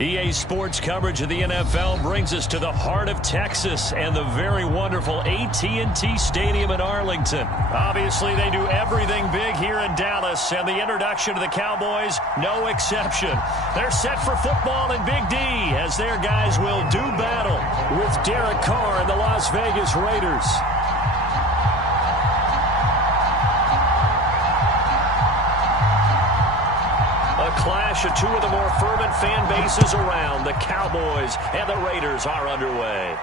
EA Sports coverage of the NFL brings us to the heart of Texas and the very wonderful AT&T Stadium in Arlington. Obviously, they do everything big here in Dallas, and the introduction to the Cowboys, no exception. They're set for football in Big D as their guys will do battle with Derek Carr and the Las Vegas Raiders. Clash of two of the more fervent fan bases around. The Cowboys and the Raiders are underway.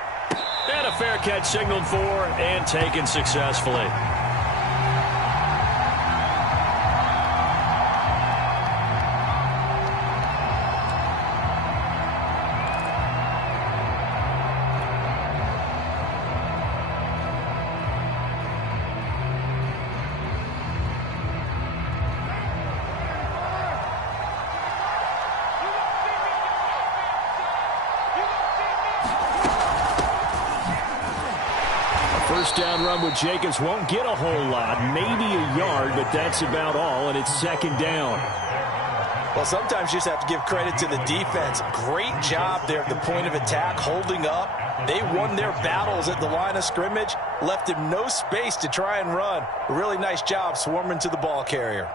And a fair catch signaled for and taken successfully. Down run with Jacobs won't get a whole lot, maybe a yard, but that's about all, and it's second down. Well, sometimes you just have to give credit to the defense. Great job there at the point of attack, holding up. They won their battles at the line of scrimmage, left him no space to try and run. A really nice job swarming to the ball carrier.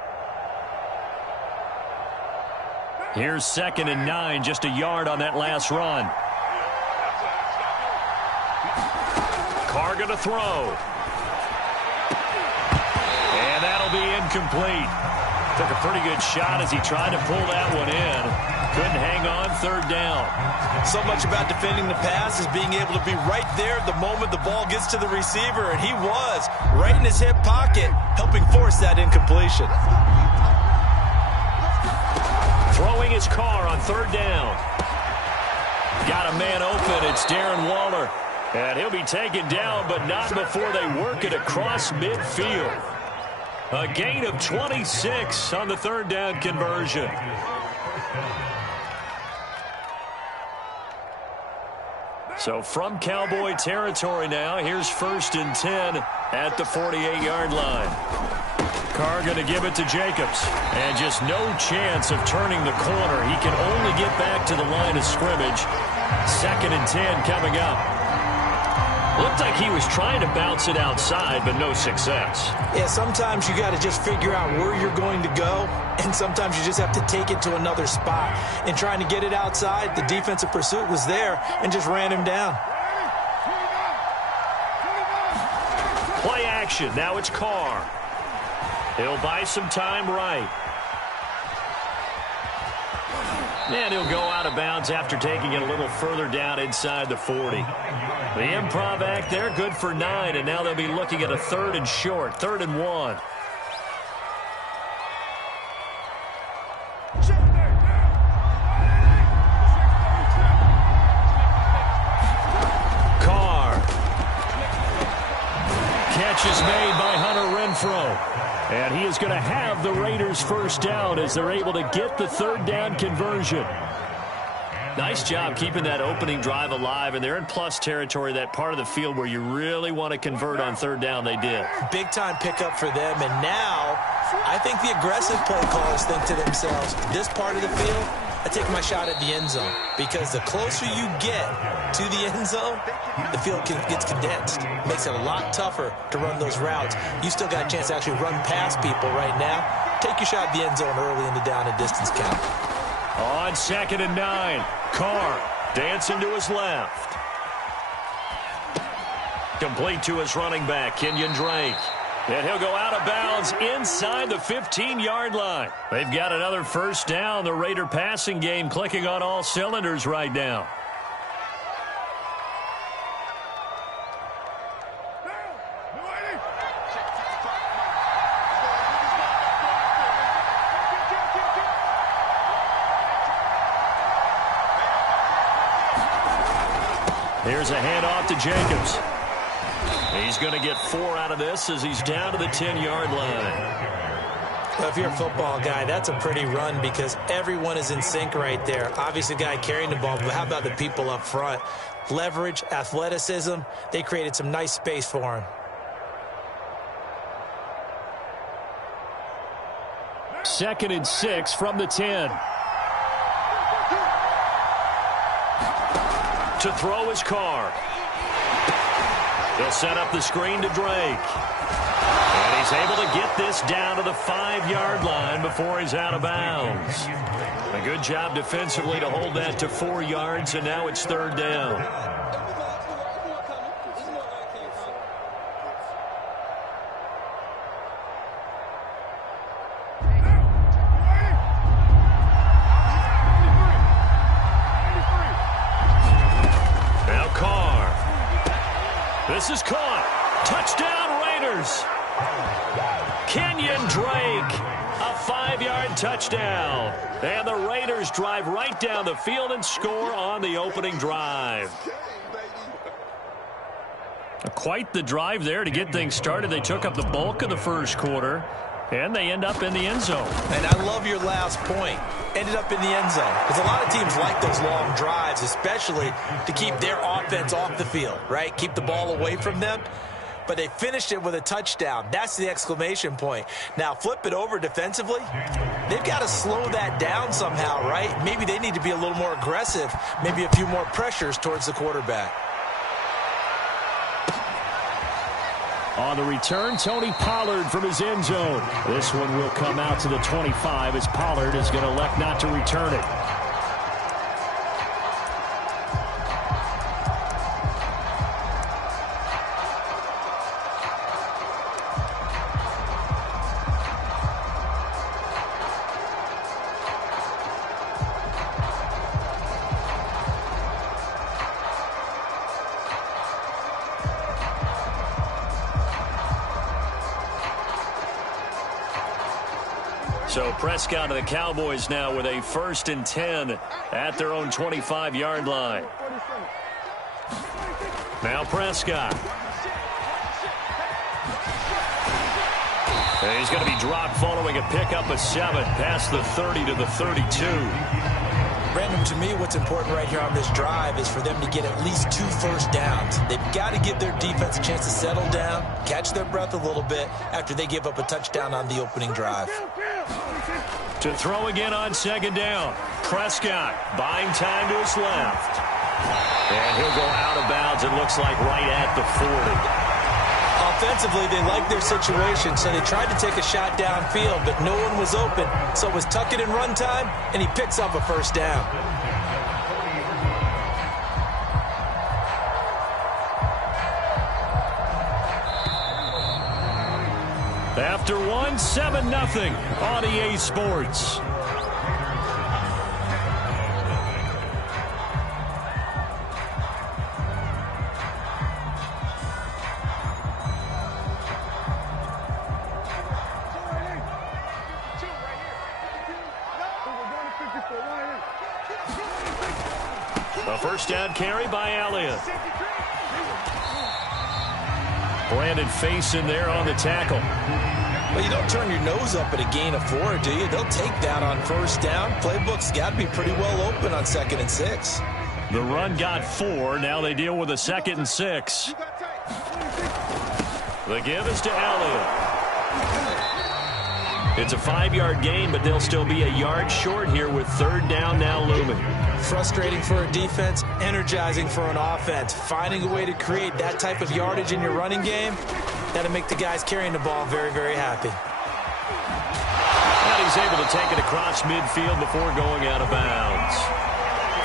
Here's 2nd and 9, just a yard on that last run. Carr going to throw. And that'll be incomplete. Took a pretty good shot as he tried to pull that one in. Couldn't hang on, 3rd down. So much about defending the pass is being able to be right there at the moment the ball gets to the receiver, and he was right in his hip pocket, helping force that incompletion. Throwing his Carr on 3rd down. Got a man open. It's Darren Waller. And he'll be taken down, but not before they work it across midfield. A gain of 26 on the 3rd down conversion. So from Cowboy territory now, here's 1st and 10 at the 48-yard line. Carr going to give it to Jacobs. And just no chance of turning the corner. He can only get back to the line of scrimmage. 2nd and 10 coming up. Looked like he was trying to bounce it outside, but no success. Yeah, sometimes you got to just figure out where you're going to go, and sometimes you just have to take it to another spot. In trying to get it outside, the defensive pursuit was there and just ran him down. Play action. Now it's Carr. He'll buy some time right. And he'll go out of bounds after taking it a little further down inside the 40. The improv act there, good for 9, and now they'll be looking at a 3rd and short, 3rd and 1. Carr. Catch is made by Hunter Renfrow. And he is going to have the Raiders' 1st down as they're able to get the 3rd down conversion. Nice job keeping that opening drive alive, and they're in plus territory, that part of the field where you really want to convert on 3rd down. They did. Big-time pickup for them, and now I think the aggressive play callers think to themselves, this part of the field, I take my shot at the end zone, because the closer you get to the end zone, the field gets condensed. Makes it a lot tougher to run those routes. You still got a chance to actually run past people right now. Take your shot at the end zone early in the down and distance count. On 2nd and 9, Carr dancing to his left. Complete to his running back, Kenyon Drake. And he'll go out of bounds inside the 15-yard line. They've got another 1st down. The Raider passing game clicking on all cylinders right now. Here's a handoff to Jacobs. He's going to get 4 out of this as he's down to the 10-yard line. Well, if you're a football guy, that's a pretty run because everyone is in sync right there. Obviously, the guy carrying the ball, but how about the people up front? Leverage, athleticism, they created some nice space for him. 2nd and 6 from the 10. To throw his car. He'll set up the screen to Drake. And he's able to get this down to the 5-yard line before he's out of bounds. A good job defensively to hold that to 4 yards, and now it's 3rd down. Now Carr. This is caught. Touchdown Raiders. Kenyon Drake. A 5-yard touchdown. And the Raiders drive right down the field and score on the opening drive. Quite the drive there to get things started. They took up the bulk of the first quarter, and they end up in the end zone. And I love your last point. Ended up in the end zone. Because a lot of teams like those long drives, especially to keep their offense off the field, right? Keep the ball away from them. But they finished it with a touchdown. That's the exclamation point. Now, flip it over defensively. They've got to slow that down somehow, right? Maybe they need to be a little more aggressive. Maybe a few more pressures towards the quarterback. On the return, Tony Pollard from his end zone. This one will come out to the 25 as Pollard is going to elect not to return it. So Prescott of the Cowboys now with a 1st and 10 at their own 25-yard line. Now Prescott. And he's going to be dropped following a pickup of 7 past the 30 to the 32. Brandon, to me, what's important right here on this drive is for them to get at least 2 first downs. They've got to give their defense a chance to settle down, catch their breath a little bit after they give up a touchdown on the opening drive. To throw again on 2nd down. Prescott buying time to his left. And he'll go out of bounds, it looks like, right at the 40. Offensively, they like their situation, so they tried to take a shot downfield, but no one was open. So it was tuck it and run time, and he picks up a first down. After 1, 7-0 on EA Sports. A first down carry by Elliott. Brandon Faison there on the tackle. Well, you don't turn your nose up at a gain of 4, do you? They'll take that on first down. Playbook's got to be pretty well open on 2nd and 6. The run got 4. Now they deal with a 2nd and 6. The give is to Elliott. It's a 5-yard gain, but they'll still be a yard short here with 3rd down now looming. Frustrating for a defense, energizing for an offense. Finding a way to create that type of yardage in your running game, that'll make the guys carrying the ball very, very happy. And he's able to take it across midfield before going out of bounds.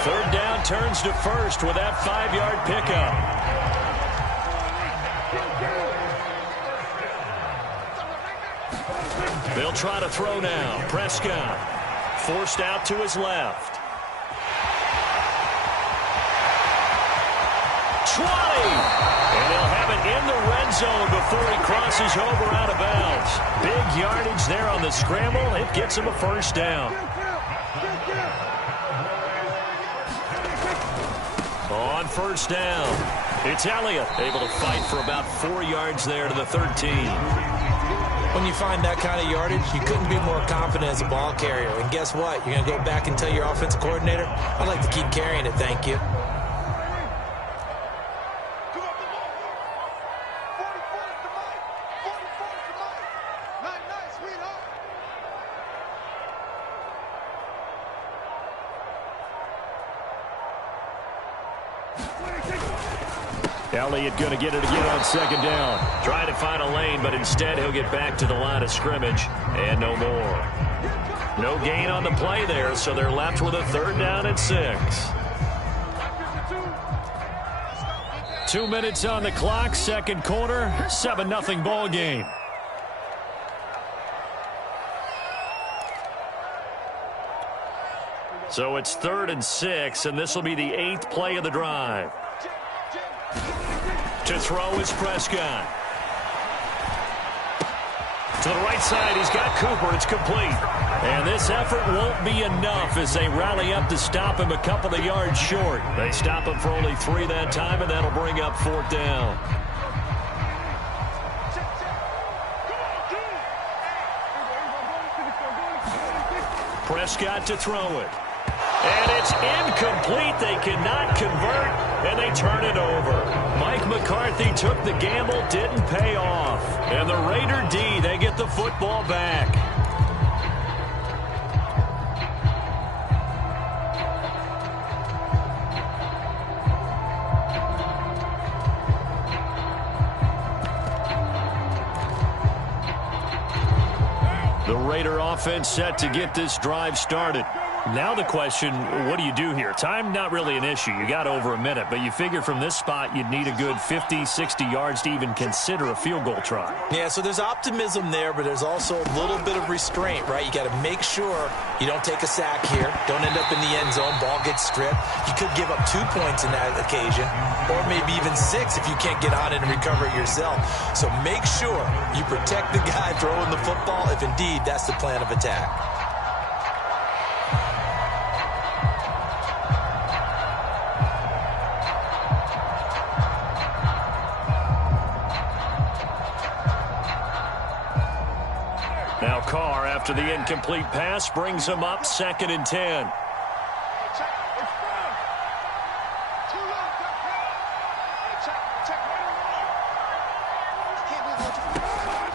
3rd down turns to 1st with that 5-yard pickup. They'll try to throw now. Prescott forced out to his left. 20! And they'll have it in the red zone before he crosses over out of bounds. Big yardage there on the scramble. It gets him a first down. On first down, it's Elliott able to fight for about 4 yards there to the 13. When you find that kind of yardage, you couldn't be more confident as a ball carrier. And guess what? You're going to go back and tell your offensive coordinator, I'd like to keep carrying it, thank you. Elliott going to get it again on second down. Trying to find a lane, but instead he'll get back to the line of scrimmage and no more. No gain on the play there, so they're left with a 3rd down and 6. 2 minutes on the clock, second quarter, 7-0 ball game. So it's 3rd and 6, and this will be the 8th play of the drive. To throw is Prescott. To the right side, he's got Cooper. It's complete. And this effort won't be enough as they rally up to stop him a couple of yards short. They stop him for only 3 that time, and that'll bring up 4th down. Prescott to throw it. And it's incomplete. They cannot convert, and they turn it over. Mike McCarthy took the gamble, didn't pay off. And the Raider D, they get the football back. The Raider offense set to get this drive started. Now the question, what do you do here? Time not really an issue. You got over a minute, but you figure from this spot you'd need a good 50, 60 yards to even consider a field goal try. Yeah, so there's optimism there, but there's also a little bit of restraint, right? You got to make sure you don't take a sack here. Don't end up in the end zone. Ball gets stripped. You could give up 2 points in that occasion, or maybe even 6 if you can't get on it and recover it yourself. So make sure you protect the guy throwing the football if indeed that's the plan of attack. Now Carr, after the incomplete pass, brings him up 2nd and 10.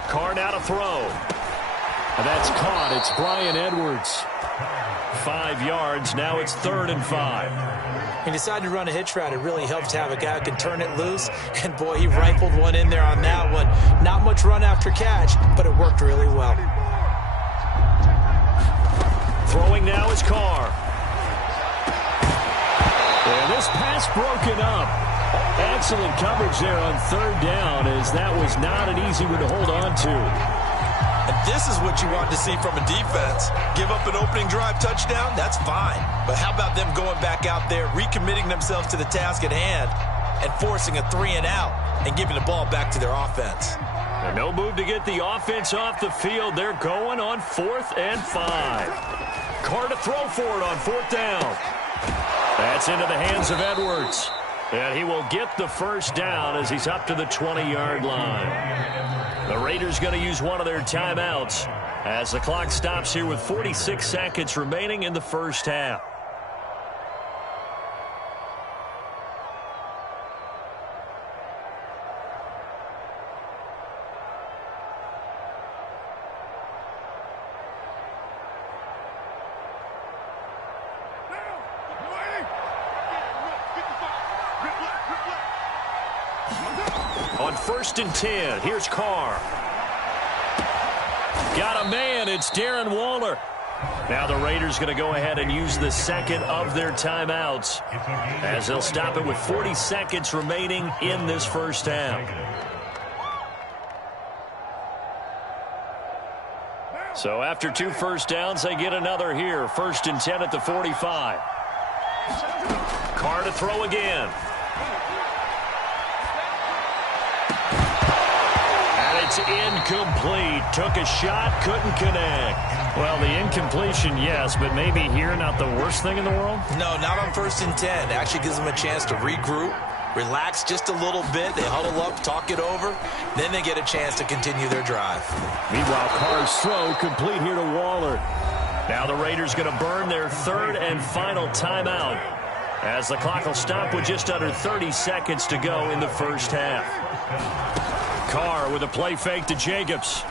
Carr now to throw. And that's caught. It's Bryan Edwards. 5 yards. Now it's 3rd and 5. He decided to run a hitch route. It really helps to have a guy who can turn it loose. And, boy, he rifled one in there on that one. Not much run after catch, but it worked really well. Throwing now is Carr. And this pass broken up. Excellent coverage there on 3rd down, as that was not an easy one to hold on to. And this is what you want to see from a defense. Give up an opening drive touchdown, that's fine. But how about them going back out there, recommitting themselves to the task at hand, and forcing a 3 and out and giving the ball back to their offense. And no move to get the offense off the field. They're going on 4th and 5. Carr to throw for it on 4th down. That's into the hands of Edwards. And he will get the 1st down as he's up to the 20-yard line. The Raiders going to use one of their timeouts as the clock stops here with 46 seconds remaining in the first half. On 1st and 10, here's Carr. Got a man, it's Darren Waller. Now the Raiders going to go ahead and use the 2nd of their timeouts as they'll stop it with 40 seconds remaining in this first half. So after 2 first downs, they get another here. 1st and 10 at the 45. Carr to throw again. It's incomplete. Took a shot, couldn't connect. Well, the incompletion, yes, but maybe here not the worst thing in the world? No, not on 1st and 10. It actually gives them a chance to regroup, relax just a little bit. They huddle up, talk it over. Then they get a chance to continue their drive. Meanwhile, Carr's throw complete here to Waller. Now the Raiders going to burn their 3rd and final timeout as the clock will stop with just under 30 seconds to go in the first half. Carr with a play fake to Jacobs.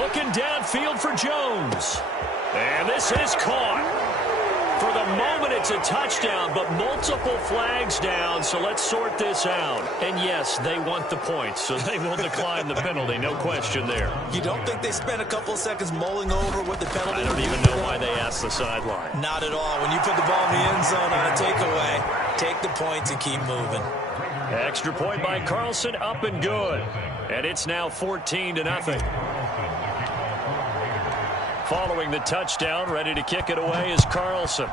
Looking downfield for Jones. And this is caught. For the moment, it's a touchdown, but multiple flags down, so let's sort this out. And yes, they want the points, so they will decline the penalty, no question there. You don't think they spent a couple of seconds mulling over what the penalty I don't even know why they asked the sideline. Not at all. When you put the ball in the end zone on a takeaway, take the points and keep moving. Extra point by Carlson, up and good. And it's now 14-0. Following the touchdown, ready to kick it away is Carlson.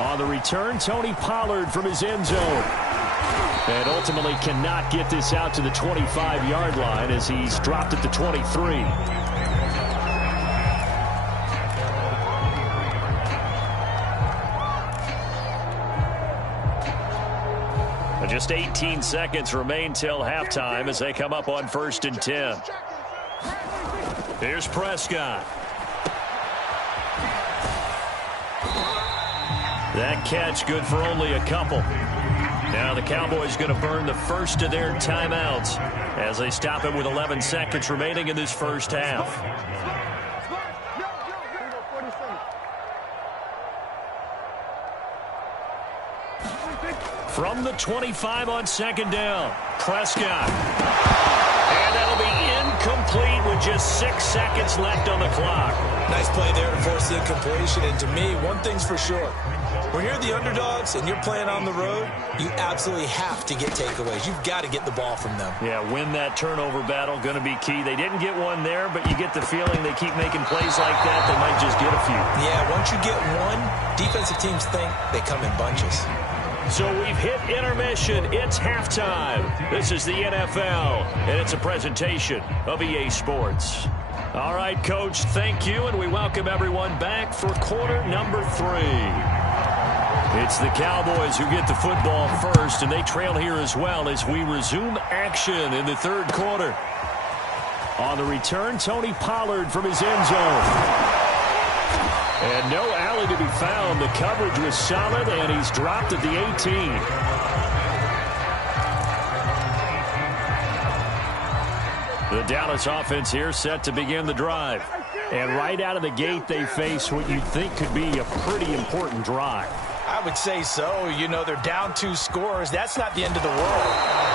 On the return, Tony Pollard from his end zone. And ultimately cannot get this out to the 25-yard line as he's dropped at the 23. Just 18 seconds remain till halftime as they come up on 1st and 10. Here's Prescott. That catch good for only a couple. Now the Cowboys going to burn the first of their timeouts as they stop it with 11 seconds remaining in this first half. From the 25 on 2nd down, Prescott. And that'll be incomplete with just 6 seconds left on the clock. Nice play there to force the incompletion. And to me, one thing's for sure. When you're the underdogs and you're playing on the road, you absolutely have to get takeaways. You've got to get the ball from them. Yeah, win that turnover battle, going to be key. They didn't get one there, but you get the feeling they keep making plays like that, they might just get a few. Yeah, once you get one, defensive teams think they come in bunches. So we've hit intermission. It's halftime. This is the NFL, and it's a presentation of EA Sports. All right, Coach, thank you, and we welcome everyone back for quarter number 3. It's the Cowboys who get the football first, and they trail here as well as we resume action in the 3rd quarter. On the return, Tony Pollard from his end zone. And no alley to be found. The coverage was solid, and he's dropped at the 18. The Dallas offense here set to begin the drive. And right out of the gate, they face what you'd think could be a pretty important drive. I would say so. You know, they're down 2 scores. That's not the end of the world.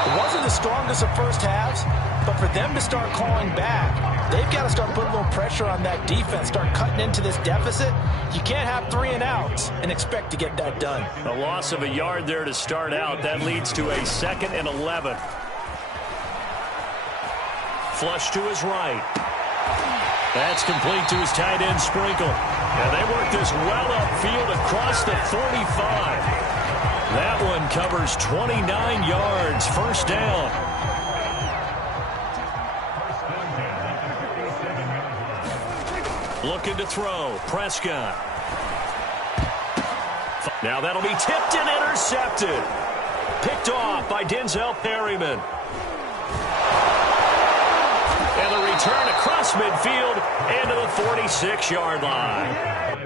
It wasn't the strongest of first halves, but for them to start calling back, they've got to start putting a little pressure on that defense, start cutting into this deficit. You can't have 3 and outs and expect to get that done. A loss of a yard there to start out. That leads to a 2nd and 11. Flush to his right. That's complete to his tight end, Sprinkle. And they work this well upfield across the 45. That one covers 29 yards. First down. Looking to throw. Prescott. Now that'll be tipped and intercepted. Picked off by Denzel Perryman. And the return across midfield into the 46-yard line.